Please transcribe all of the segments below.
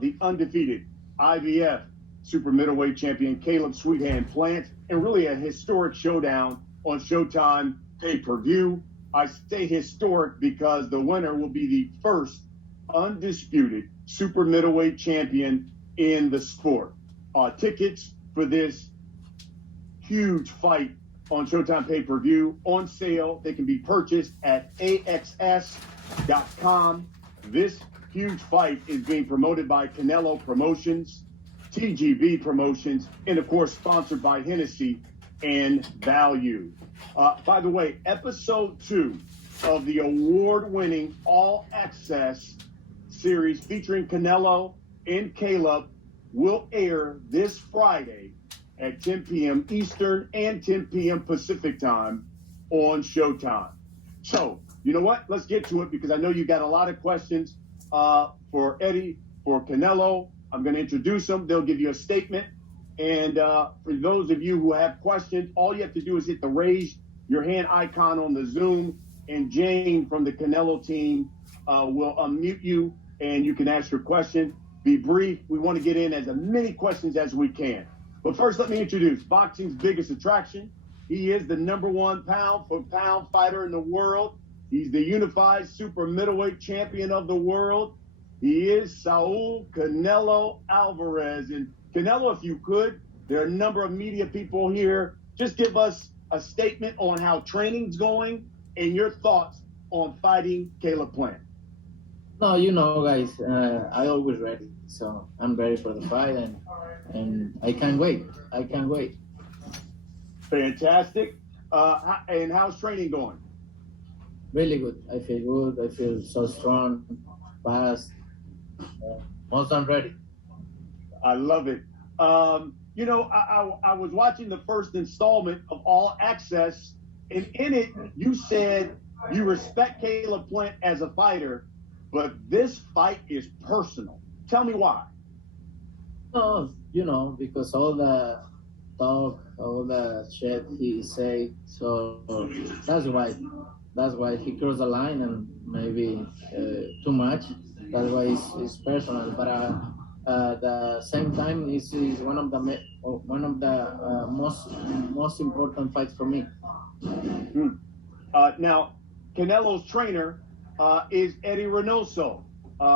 the undefeated IBF Super Middleweight champion Caleb Sweethands, and really a historic showdown on Showtime pay-per-view. I say historic because the winner will be the first undisputed super middleweight champion in the sport. Tickets for this huge fight on Showtime pay-per-view on sale. They can be purchased at AXS.com. This huge fight is being promoted by Canelo Promotions, TGB Promotions, and of course sponsored by Hennessy and Value. By the way, episode 2 of the award-winning All Access series featuring Canelo and Caleb will air this Friday at 10 p.m. Eastern and 10 p.m. Pacific time on Showtime. So, you know what? Let's get to it because I know you got a lot of questions for Eddie, for Canelo. I'm going to introduce them. They'll give you a statement. And for those of you who have questions, all you have to do is hit the raise your hand icon on the Zoom, and Jane from the Canelo team will unmute you, and you can ask your question. Be brief. We want to get in as many questions as we can. But first, let me introduce boxing's biggest attraction. He is the #1 pound-for-pound fighter in the world. He's the unified super middleweight champion of the world. He is Saul Canelo Alvarez. And Canelo, if you could, there are a number of media people here. Just give us a statement on how training's going and your thoughts on fighting CaneloPlant. No, you know, guys, I always ready. So I'm ready for the fight, and I can't wait. I can't wait. Fantastic. And how's training going? Really good. I feel good. I feel so strong, fast. Most I'm ready. I love it. You know, I was watching the first installment of All Access, and in it, you said you respect CaneloPlant as a fighter, but this fight is personal. Tell me why. No, you know, because all the talk, all the shit he say, so that's why. That's why he crossed the line and maybe too much. That's why it's personal. But at the same time, it's one of the most important fights for me. Now, Canelo's trainer is Eddie Reynoso.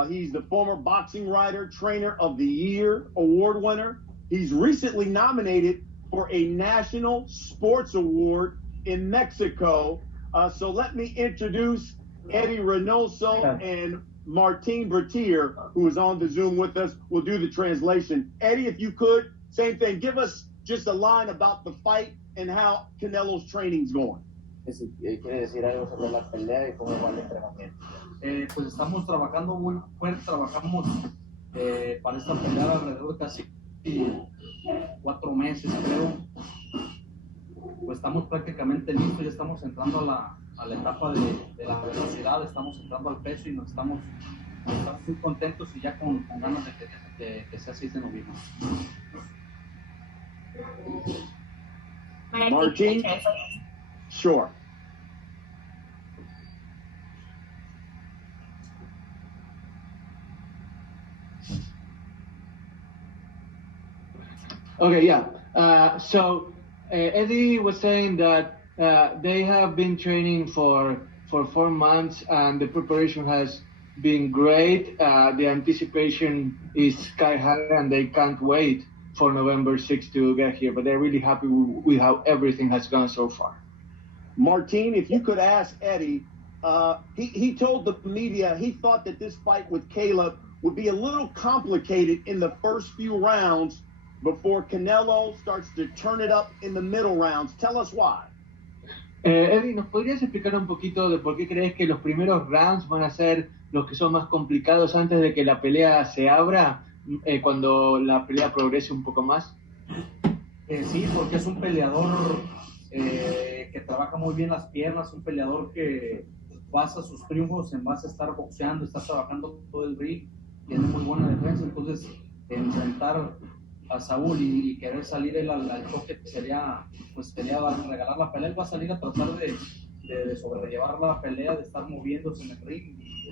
He's the former boxing writer, trainer of the year award winner. He's recently nominated for a national sports award in Mexico. So let me introduce Eddie Reynoso and Martin Bertier, who is on the Zoom with us. We'll do the translation. Eddie, if you could, same thing. Give us just a line about the fight and how Canelo's training's going. ¿Quiere decir algo sobre la pelea y cómo va el entrenamiento? Pues estamos trabajando muy fuerte, trabajamos para esta pelea alrededor de casi 4 meses, creo. Pues estamos prácticamente listos, ya estamos entrando a la etapa de la velocidad, estamos entrando al peso y estamos muy contentos y ya con ganas de que sea 6 de noviembre. Martin? Sure. Okay, yeah. So Eddie was saying that they have been training for 4 months and the preparation has been great. The anticipation is sky high and they can't wait for November 6th to get here, but they're really happy with how everything has gone so far. Martin, if you could ask Eddie, he told the media he thought that this fight with Caleb would be a little complicated in the first few rounds before Canelo starts to turn it up in the middle rounds. Tell us why. Eddie, ¿nos podrías explicar un poquito de por qué crees que los primeros rounds van a ser los que son más complicados antes de que la pelea se abra, cuando la pelea progrese un poco más? Sí, porque es un peleador que trabaja muy bien las piernas, un peleador que basa sus triunfos en base a estar boxeando, está trabajando todo el ring, tiene muy buena defensa, entonces enfrentar a Saúl y querer salir él al choque sería regalar la pelea. Él va a salir a tratar de sobrellevar la pelea, de estar moviéndose en el ring, y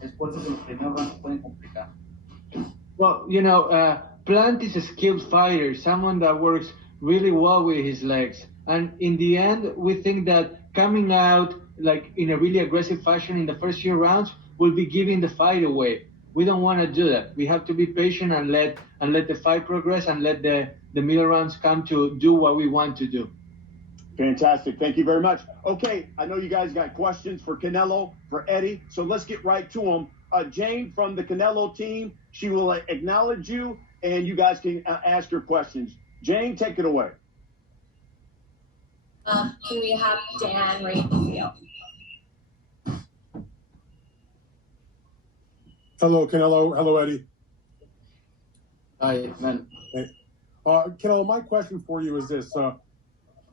es por eso que los primeros rounds pueden complicar. Well, Plant is a skilled fighter, someone that works really well with his legs. And in the end, we think that coming out like in a really aggressive fashion in the first few rounds will be giving the fight away. We don't want to do that. We have to be patient and let the fight progress and let the middle rounds come to do what we want to do. Fantastic. Thank you very much. Okay, I know you guys got questions for Canelo, for Eddie, so let's get right to them. Jane from the Canelo team, she will acknowledge you, and you guys can ask your questions. Jane, take it away. Can we have Dan Radio? Hello, Canelo. Hello, Eddie. Hi, man. Hey. Canelo, my question for you is this.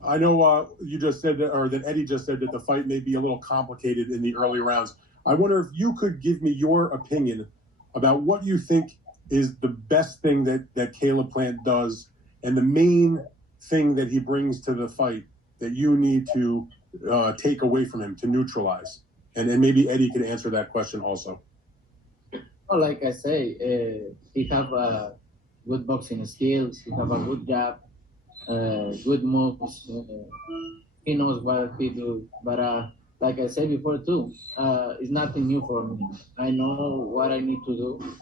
I know you just said that, or that Eddie just said that the fight may be a little complicated in the early rounds. I wonder if you could give me your opinion about what you think is the best thing that CaneloPlant does and the main thing that he brings to the fight that you need to take away from him to neutralize. And maybe Eddie could answer that question also. Well, like I say, he have good boxing skills. He have a good jab, good moves. He knows what he do. But like I said before too, it's nothing new for me. I know what I need to do.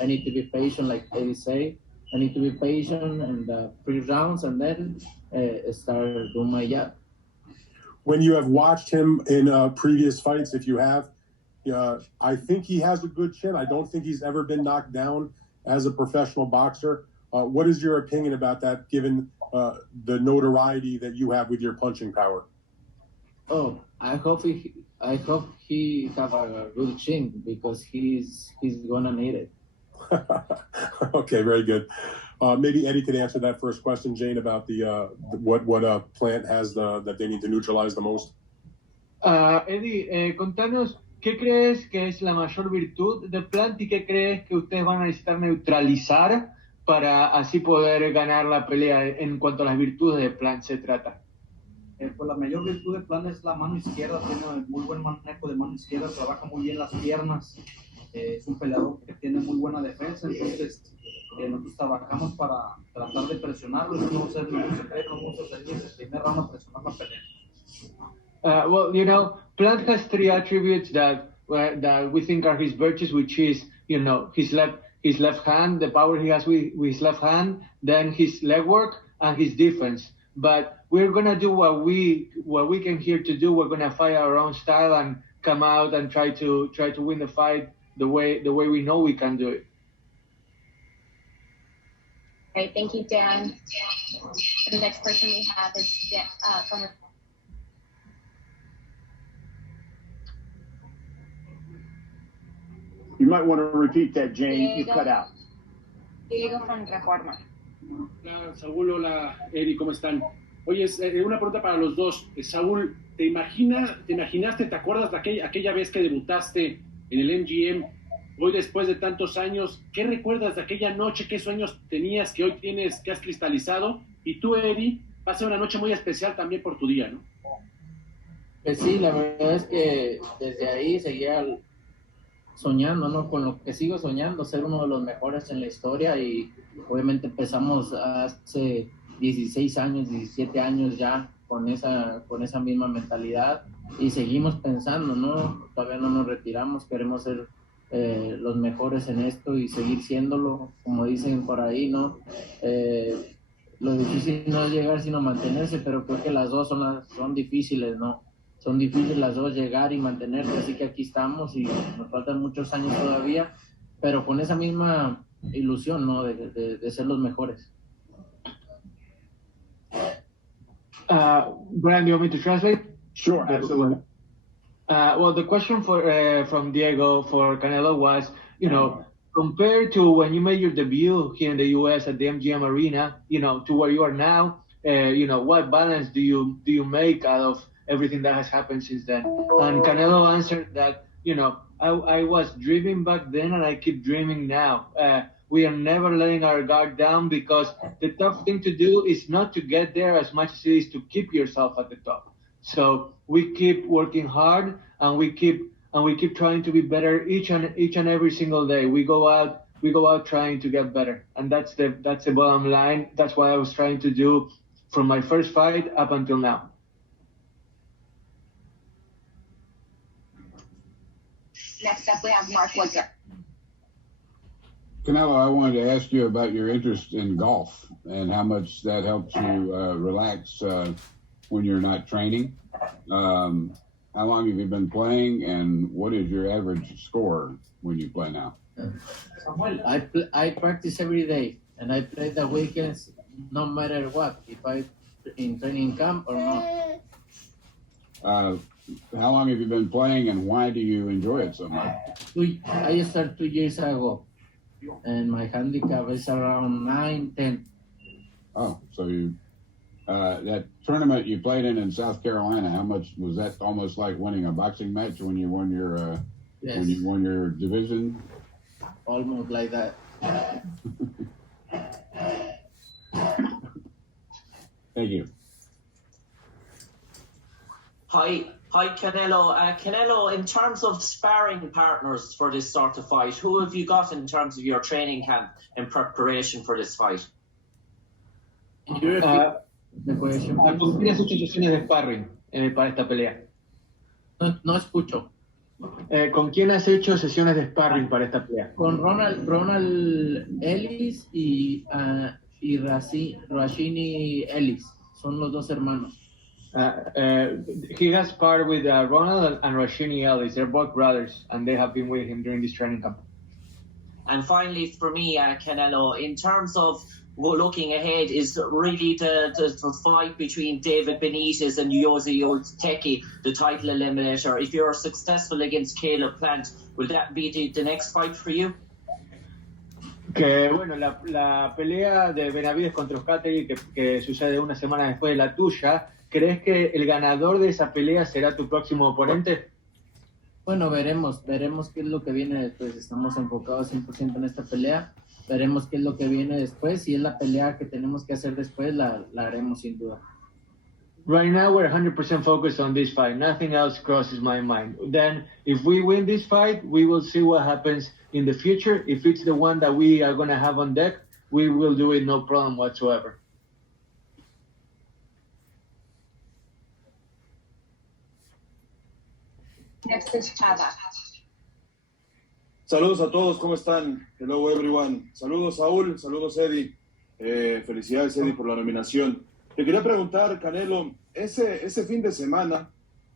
I need to be patient, like Eddie say. I need to be patient in the pre-rounds and then start doing my job. When you have watched him in previous fights, if you have, I think he has a good chin. I don't think he's ever been knocked down as a professional boxer. What is your opinion about that, given the notoriety that you have with your punching power? Oh, I hope he have a good chin because he's gonna need it. Okay, very good. Maybe Eddie could answer that first question, Jane, about the what Plant has that they need to neutralize the most. Eddie, contanos, ¿qué crees que es la mayor virtud de Plant y qué crees que ustedes van a necesitar neutralizar para así poder ganar la pelea en cuanto a las virtudes de Plant se trata? Pues la mayor virtud de Plant es la mano izquierda, tiene muy buen manejo de mano izquierda, trabaja muy bien las piernas, es un peleador que tiene muy buena defensa, entonces nosotros trabajamos para tratar de presionarlo, eso no va a ser ningún secreto, no vamos a salir en el primer round a presionar la pelea. Well, Plant has three attributes that we think are his virtues, which is, his left hand, the power he has with his left hand, then his leg work and his defense. But we're gonna do what we came here to do. We're gonna fight our own style and come out and try to win the fight the way we know we can do it. All right, thank you, Dan. The next person we have is from. You might want to repeat that, Jane. You cut out. Diego from Reforma. Hola, Saúl, hola, Eddie, ¿cómo están? Oye, una pregunta para los dos. Saúl, ¿te imaginaste, te acuerdas de aquella vez que debutaste en el MGM? Hoy, después de tantos años, ¿qué recuerdas de aquella noche? ¿Qué sueños tenías que hoy tienes, que has cristalizado? Y tú, Eddie, va a ser una noche muy especial también por tu día, ¿no? Pues sí, la verdad es que desde ahí seguía soñando, ¿no? Con lo que sigo soñando, ser uno de los mejores en la historia y obviamente empezamos hace 16 años, 17 años ya con esa misma mentalidad y seguimos pensando, ¿no? Todavía no nos retiramos, queremos ser los mejores en esto y seguir siéndolo, como dicen por ahí, ¿no? Lo difícil no es llegar sino mantenerse, pero creo que las dos son difíciles, ¿no? Son difíciles las dos llegar y mantenerse, así que aquí estamos y nos faltan muchos años todavía, pero con esa misma ilusión, ¿no? De ser los mejores. Brian, do you want me to translate? Sure, absolutely. Well, the question from Diego for Canelo was, compared to when you made your debut here in the U.S. at the MGM Arena, to where you are now, what balance do you make out of everything that has happened since then? And Canelo answered that, I was dreaming back then and I keep dreaming now. We are never letting our guard down because the tough thing to do is not to get there as much as it is to keep yourself at the top. So we keep working hard and we keep trying to be better each and every single day. We go out we go out trying to get better, and that's the bottom line. That's what I was trying to do from my first fight up until now. Next up, we have Mark Woodger. Canelo, I wanted to ask you about your interest in golf and how much that helps you relax when you're not training. How long have you been playing, and what is your average score when you play now? I practice every day, and I play the weekends no matter what, if I in training camp or not. How long have you been playing, and why do you enjoy it so much? I started 2 years ago, and my handicap is around 9, 10. Oh, so you that tournament you played in South Carolina, how much was that? Almost like winning a boxing match when you won your Yes. when you won your division. Almost like that. Thank you. Hi, Canelo. Canelo, in terms of sparring partners for this sort of fight, who have you got in terms of your training camp in preparation for this fight? Can you repeat the question? ¿Con quién has hecho sesiones de sparring para esta pelea? No escucho. ¿Con quién has hecho sesiones de sparring para esta pelea? Con Ronald Ellis y Rashini Ellis. Son los dos hermanos. He has sparred with Ronald and Rashini Ellis. They're both brothers, and they have been with him during this training camp. And finally, for me, Canelo, in terms of looking ahead, is really the fight between David Benitez and Jose Yolteki, the title eliminator. If you're successful against CaneloPlant, will that be the next fight for you? Que bueno, la pelea de Benavides contra Oscateri que sucede una semana después de la tuya, ¿crees que el ganador de esa pelea será tu próximo oponente? Bueno, veremos qué es lo que viene después. Estamos enfocados 100% en esta pelea. Veremos qué es lo que viene después. Si es la pelea que tenemos que hacer después, la haremos sin duda. Right now, we're 100% focused on this fight. Nothing else crosses my mind. Then, if we win this fight, we will see what happens in the future. If it's the one that we are going to have on deck, we will do it, no problem whatsoever. Next is Chava. Saludos a todos, ¿cómo están? Hello everyone. Saludos Saúl, saludos Eddie. Felicidades Eddie por la nominación. Te quería preguntar, Canelo, ese fin de semana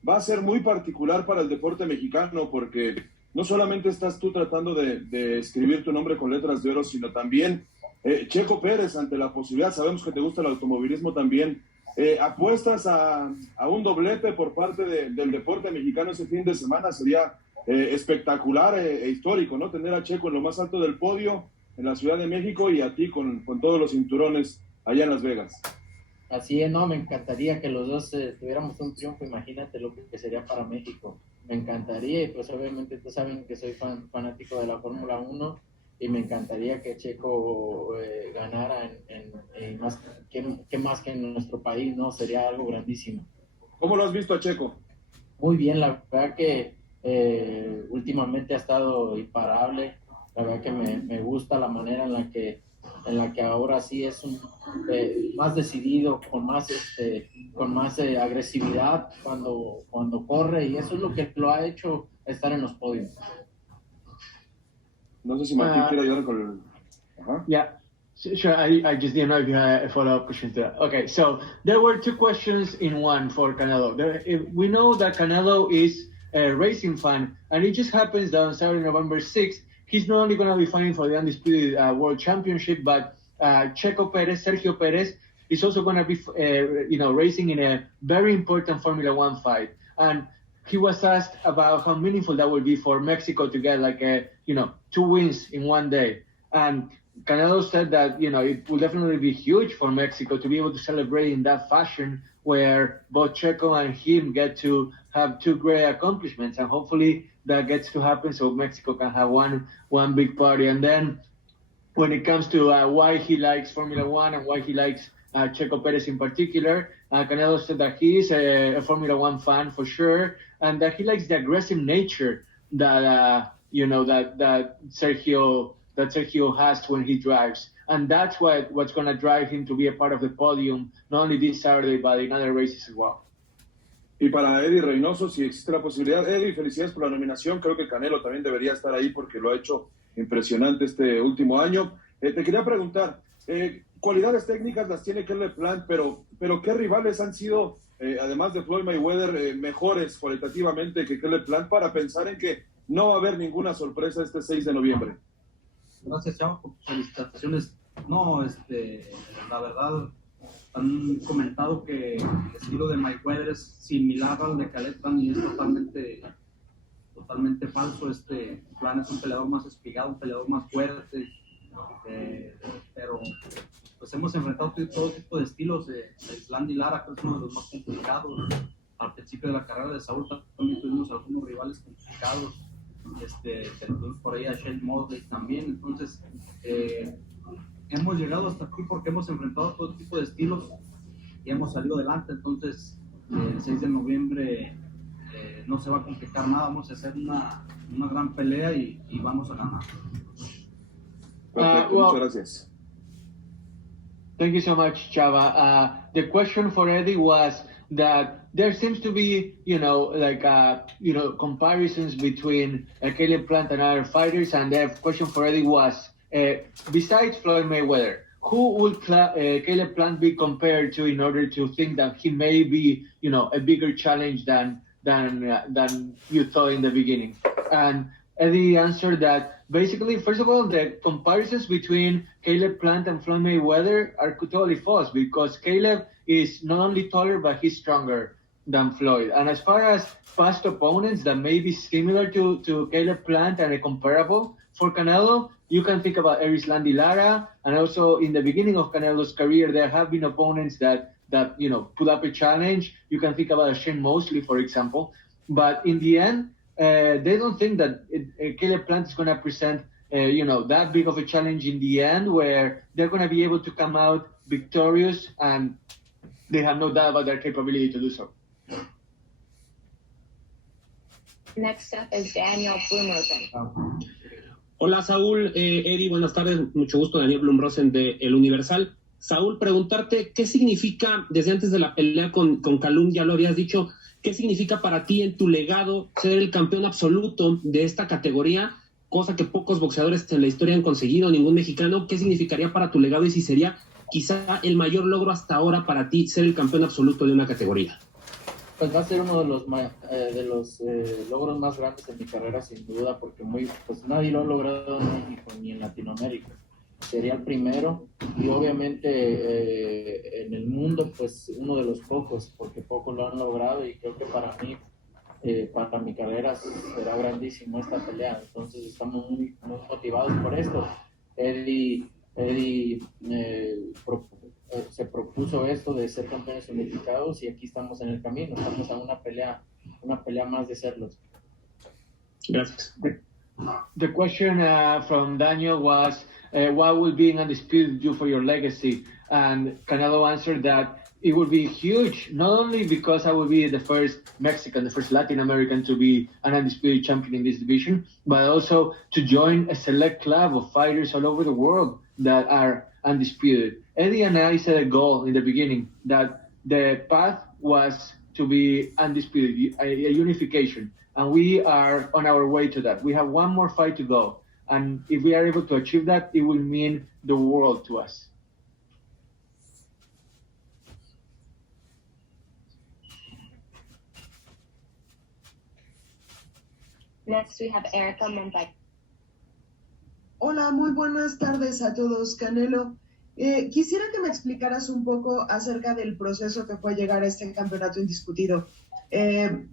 va a ser muy particular para el deporte mexicano porque no solamente estás tú tratando de escribir tu nombre con letras de oro, sino también Checo Pérez ante la posibilidad, sabemos que te gusta el automovilismo también, apuestas a un doblete por parte del deporte mexicano ese fin de semana. Sería espectacular e histórico, ¿no? Tener a Checo en lo más alto del podio en la Ciudad de México y a ti con todos los cinturones allá en Las Vegas. Así es, no, me encantaría que los dos tuviéramos un triunfo. Imagínate lo que sería para México. Me encantaría, y pues obviamente ustedes saben que soy fanático de la Fórmula 1 y me encantaría que Checo ganara en más que en nuestro país, ¿no? Sería algo grandísimo. ¿Cómo lo has visto a Checo? Muy bien, la verdad que últimamente ha estado imparable. La verdad que me gusta la manera en la que ahora sí es más decidido, con más agresividad cuando corre, y eso es lo que lo ha hecho estar en los podios. No sé si Martín quiere ayudar con el... Ajá. Yeah, sure. I just didn't know if you had a follow-up question to that. Okay, so there were two questions in one for Canelo. We know that Canelo is a racing fan, and it just happens that on Saturday, November 6th, he's not only going to be fighting for the undisputed world championship, but Sergio Perez is also going to be, racing in a very important Formula One fight. And he was asked about how meaningful that would be for Mexico to get 2 wins in one day. And Canelo said that, it will definitely be huge for Mexico to be able to celebrate in that fashion where both Checo and him get to have two great accomplishments. And hopefully that gets to happen so Mexico can have one big party. And then when it comes to why he likes Formula One and why he likes Checo Perez in particular, Canelo said that he is a Formula One fan for sure, and that he likes the aggressive nature that that Sergio that Sergio has when he drives. And that's what's going to drive him to be a part of the podium, not only this Saturday, but in other races as well. Y para Eddie Reynoso, si existe la posibilidad, Eddie, felicidades por la nominación. Creo que Canelo también debería estar ahí porque lo ha hecho impresionante este último año. Te quería preguntar, cualidades técnicas las tiene CaneloPlant, pero ¿qué rivales han sido, además de Floyd Mayweather, mejores cualitativamente que CaneloPlant para pensar en que no va a haber ninguna sorpresa este 6 de noviembre? Gracias, Chavo, por tus felicitaciones. No, la verdad, han comentado que el estilo de Mayweather es similar al de CaneloPlant y es totalmente falso. Plan es un peleador más espigado, un peleador más fuerte, pero pues hemos enfrentado todo tipo de estilos. Islandia y Lara, que es uno de los más complicados. Al principio de la carrera de Saúl también tuvimos algunos rivales complicados. Tuvimos por ahí a Shane Mosley también. Entonces hemos llegado hasta aquí porque hemos enfrentado todo tipo de estilos y hemos salido adelante. Entonces el 6 de noviembre no se va a complicar nada. Vamos a hacer una gran pelea y vamos a ganar. Perfecto, muchas gracias. Thank you so much, Chava. The question for Eddie was that there seems to be, comparisons between CaneloPlant and other fighters, and the question for Eddie was, besides Floyd Mayweather, who would CaneloPlant be compared to in order to think that he may be, a bigger challenge than you thought in the beginning? And Eddie answered that basically, first of all, the comparisons between CaneloPlant and Floyd Mayweather are totally false, because Caleb is not only taller, but he's stronger than Floyd. And as far as past opponents that may be similar to CaneloPlant and comparable for Canelo, you can think about Erislandy Lara, and also in the beginning of Canelo's career, there have been opponents that put up a challenge. You can think about Shane Mosley, for example. But in the end, they don't think that CaneloPlant is going to present, that big of a challenge in the end, where they're going to be able to come out victorious, and they have no doubt about their capability to do so. Next up is Daniel Blumrosen. Hola, Saúl, Eddie, buenas tardes. Mucho gusto, Daniel Blumrosen de El Universal. Saúl, preguntarte qué significa, desde antes de la pelea con Calum, ya lo habías dicho, ¿qué significa para ti en tu legado ser el campeón absoluto de esta categoría? Cosa que pocos boxeadores en la historia han conseguido, ningún mexicano. ¿Qué significaría para tu legado y si sería quizá el mayor logro hasta ahora para ti ser el campeón absoluto de una categoría? Pues va a ser uno de los logros más grandes de mi carrera, sin duda, porque nadie lo ha logrado en México ni en Latinoamérica. Sería el primero y obviamente en el mundo, pues uno de los pocos, porque pocos lo han logrado, y creo que para mí, para mi carrera, será grandísimo esta pelea. Entonces estamos muy motivados por esto. Eddie se propuso esto de ser campeones unificados y aquí estamos en el camino. Estamos a una pelea más de serlo. Gracias. The question from Daniel was, what will being undisputed do for your legacy? And Canelo answered that it would be huge, not only because I will be the first Mexican, the first Latin American to be an undisputed champion in this division, but also to join a select club of fighters all over the world that are undisputed. Eddie and I set a goal in the beginning that the path was to be undisputed, a unification, and we are on our way to that. We have one more fight to go, and if we are able to achieve that, it will mean the world to us. Next, we have Erica Mumbai. Hola, muy buenas tardes a todos, Canelo. Quisiera que me explicaras un poco acerca del proceso que fue llegar a este campeonato indiscutido.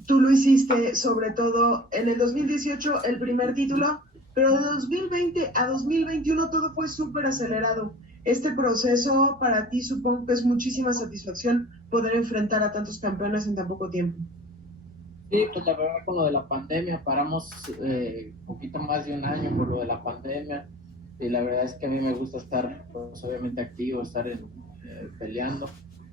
Tú lo hiciste, sobre todo en el 2018, el primer título, pero de 2020 a 2021 todo fue súper acelerado. Este proceso para ti supongo que es muchísima satisfacción poder enfrentar a tantos campeones en tan poco tiempo. Sí, pues la verdad, con lo de la pandemia paramos un poquito más de un año por lo de la pandemia, y la verdad es que a mí me gusta estar, pues, obviamente activo, estar peleando,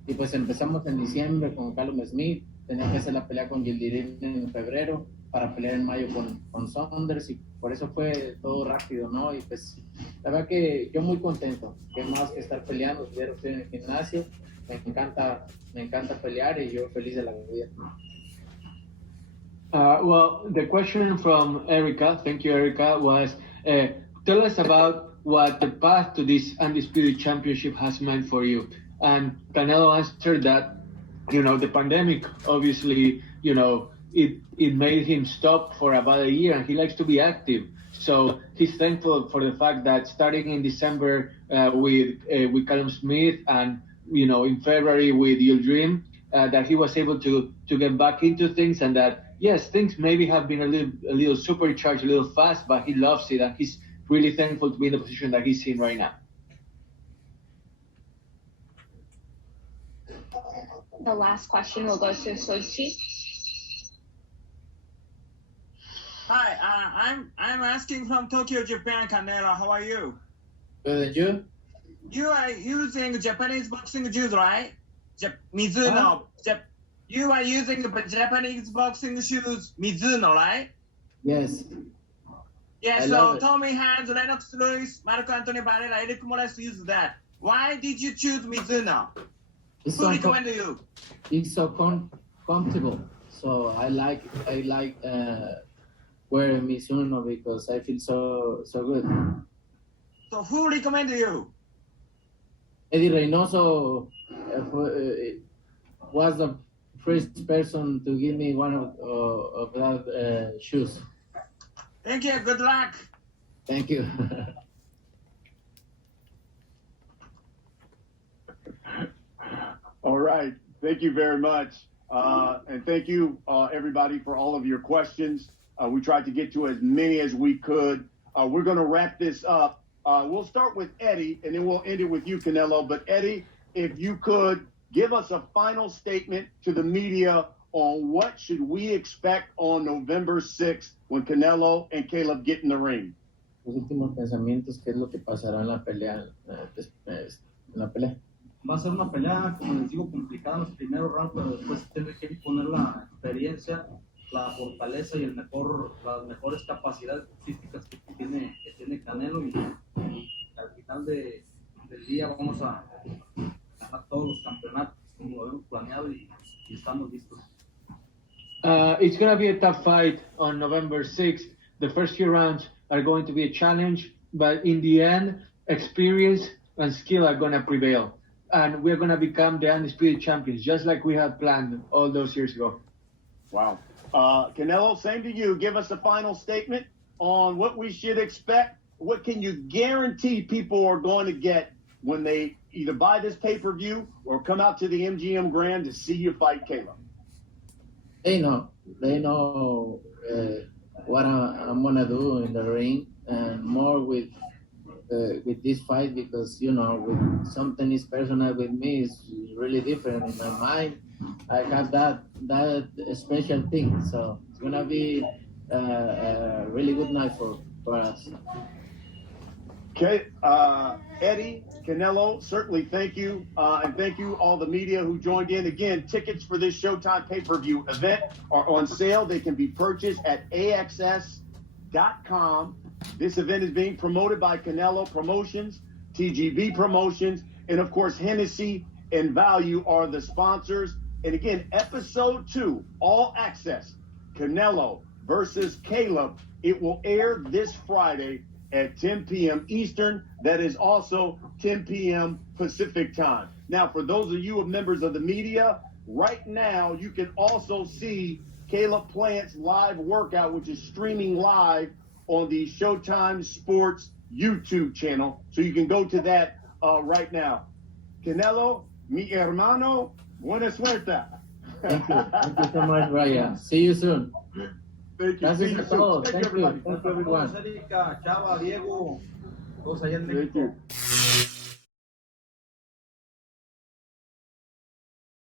y pues empezamos en diciembre con Callum Smith, tenía que hacer la pelea con Gildirim en febrero, para pelear en mayo con Saunders, y por eso fue todo rápido, ¿no? Y pues la verdad que yo muy contento, que más que estar peleando, estoy en el gimnasio, me encanta pelear y yo feliz de la vida. Well, the question from Erica, thank you, Erica, was tell us about what the path to this undisputed championship has meant for you. And Canelo answered that, the pandemic, obviously, it made him stop for about a year, and he likes to be active. So he's thankful for the fact that starting in December with Callum Smith and, in February with Your Dream, that he was able to get back into things, and that, yes, things maybe have been a little supercharged, a little fast, but he loves it, and he's really thankful to be in the position that he's in right now. The last question will go to Sochi. Hi, I'm asking from Tokyo, Japan, Canelo. How are you? Good, and you? You are using Japanese boxing shoes, right? Mizuno. You are using Japanese boxing shoes, Mizuno, right? Yes. Yeah, I so love it. Tommy Hans, Lennox Lewis, Marco Antonio Barrera, Eric Morales use that. Why did you choose Mizuno? Who recommended you? It's so comfortable. So I like wearing Mizuno because I feel so good. So who recommended you? Eddie Reynoso was the first person to give me one of that shoes. Thank you. Good luck. Thank you. All right. Thank you very much. And thank you, everybody, for all of your questions. We tried to get to as many as we could. We're going to wrap this up. We'll start with Eddie, and then we'll end it with you, Canelo. But, Eddie, if you could give us a final statement to the media on what should we expect on November 6th when Canelo and Caleb get in the ring. Los últimos pensamientos, ¿qué es lo que pasará en la pelea? Va a ser una pelea, como les digo, complicada en los primeros rounds, pero después tiene que poner la experiencia, la fortaleza y las mejores capacidades físicas que tiene Canelo, y al final del día vamos a ganar todos los campeonatos como lo hemos planeado y estamos listos. It's going to be a tough fight on November 6th. The first few rounds are going to be a challenge, but in the end, experience and skill are going to prevail. And we're going to become the undisputed champions, just like we had planned all those years ago. Wow. Canelo, same to you. Give us a final statement on what we should expect. What can you guarantee people are going to get when they either buy this pay-per-view or come out to the MGM Grand to see you fight Caleb? They know what I'm going to do in the ring, and more with this fight, because, with something is personal with me is really different. In my mind, I have that special thing. So it's going to be a really good night for us. Okay, Eddie, Canelo, certainly thank you. And thank you all the media who joined in. Again, tickets for this Showtime pay-per-view event are on sale. They can be purchased at AXS.com. This event is being promoted by Canelo Promotions, TGB Promotions, and of course, Hennessy and Value are the sponsors. And again, episode 2, all access, Canelo versus Caleb. It will air this Friday at 10 p.m. Eastern. That is also 10 p.m. Pacific time. Now, for those of you members of the media, right now you can also see CaneloPlant's live workout, which is streaming live on the Showtime Sports YouTube channel. So you can go to that right now. Canelo, mi hermano, buena suerte. Thank you. Thank you so much, Ryan. See you soon. Thank you. Gracias a todos. Thank you. Thank you, everyone. Erika, Chava, Diego, todos allá en México. Thank you.